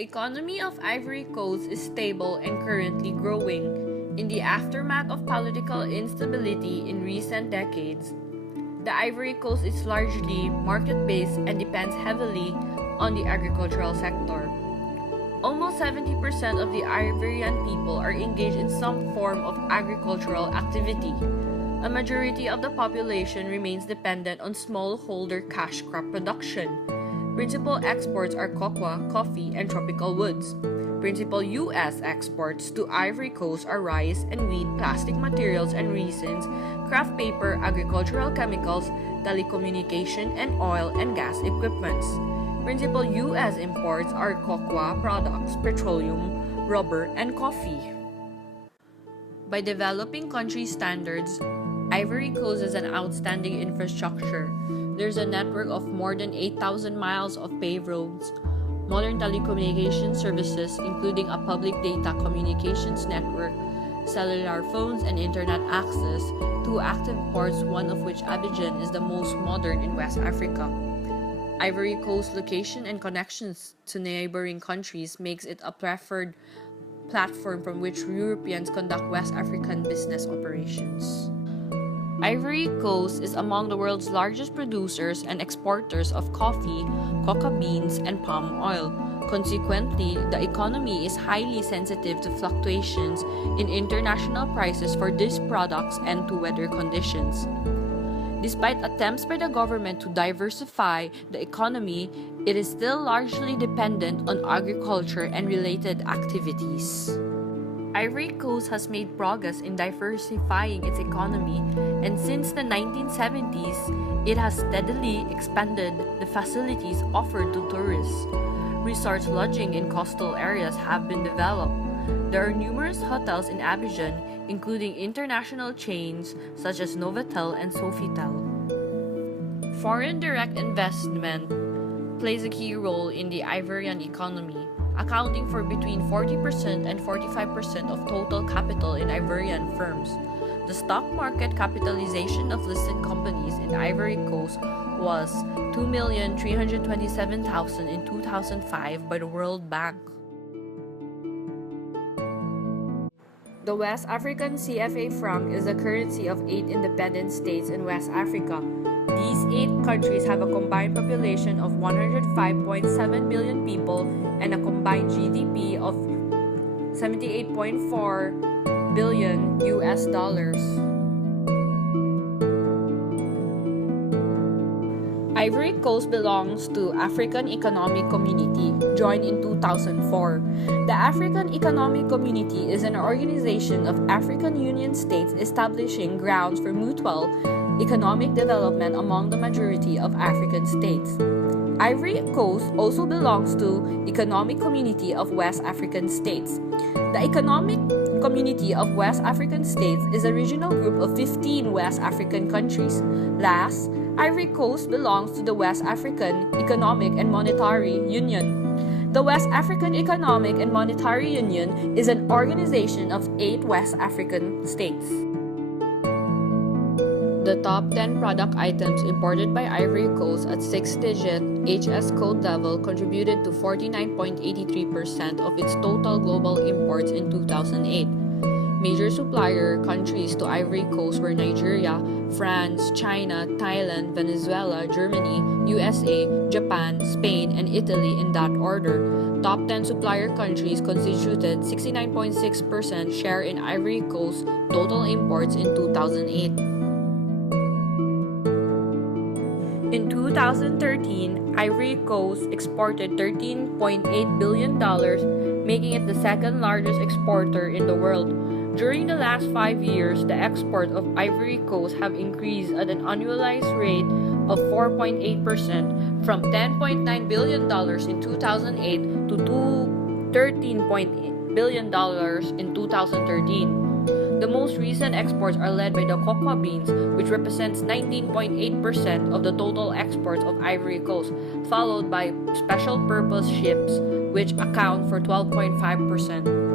The economy of Ivory Coast is stable and currently growing. In the aftermath of political instability in recent decades, the Ivory Coast is largely market-based and depends heavily on the agricultural sector. Almost 70% of the Ivorian people are engaged in some form of agricultural activity. A majority of the population remains dependent on smallholder cash crop production. Principal exports are cocoa, coffee, and tropical woods. Principal U.S. exports to Ivory Coast are rice and wheat, plastic materials and resins, craft paper, agricultural chemicals, telecommunication, and oil and gas equipments. Principal U.S. imports are cocoa products, petroleum, rubber, and coffee. By developing country standards, Ivory Coast has an outstanding infrastructure. There's a network of more than 8,000 miles of paved roads, modern telecommunication services including a public data communications network, cellular phones and internet access, 2 active ports, one of which Abidjan is the most modern in West Africa. Ivory Coast's location and connections to neighboring countries makes it a preferred platform from which Europeans conduct West African business operations. Ivory Coast is among the world's largest producers and exporters of coffee, cocoa beans, and palm oil. Consequently, the economy is highly sensitive to fluctuations in international prices for these products and to weather conditions. Despite attempts by the government to diversify the economy, it is still largely dependent on agriculture and related activities. Ivory Coast has made progress in diversifying its economy, and since the 1970s, it has steadily expanded the facilities offered to tourists. Resort lodging in coastal areas have been developed. There are numerous hotels in Abidjan, including international chains such as Novotel and Sofitel. Foreign direct investment plays a key role in the Ivorian economy, accounting for between 40% and 45% of total capital in Ivorian firms. The stock market capitalization of listed companies in Ivory Coast was $2,327,000 in 2005 by the World Bank. The West African CFA franc is the currency of 8 independent states in West Africa. These 8 countries have a combined population of 105.7 million people and a combined GDP of 78.4 billion US dollars. Ivory Coast belongs to African Economic Community, joined in 2004. The African Economic Community is an organization of African Union states establishing grounds for mutual economic development among the majority of African states. Ivory Coast also belongs to Economic Community of West African States. The Economic Community of West African States is a regional group of 15 West African countries. Last, Ivory Coast belongs to the West African Economic and Monetary Union. The West African Economic and Monetary Union is an organization of 8 West African states. The top 10 product items imported by Ivory Coast at 6-digit HS code level contributed to 49.83% of its total global imports in 2008. Major supplier countries to Ivory Coast were Nigeria, France, China, Thailand, Venezuela, Germany, USA, Japan, Spain, and Italy in that order. Top 10 supplier countries constituted 69.6% share in Ivory Coast's total imports in 2008. In 2013, Ivory Coast exported $13.8 billion, making it the second largest exporter in the world. During the last 5 years, the exports of Ivory Coast have increased at an annualized rate of 4.8%, from $10.9 billion in 2008 to $13.8 billion in 2013. The most recent exports are led by the cocoa beans, which represents 19.8% of the total exports of Ivory Coast, followed by special purpose ships, which account for 12.5%.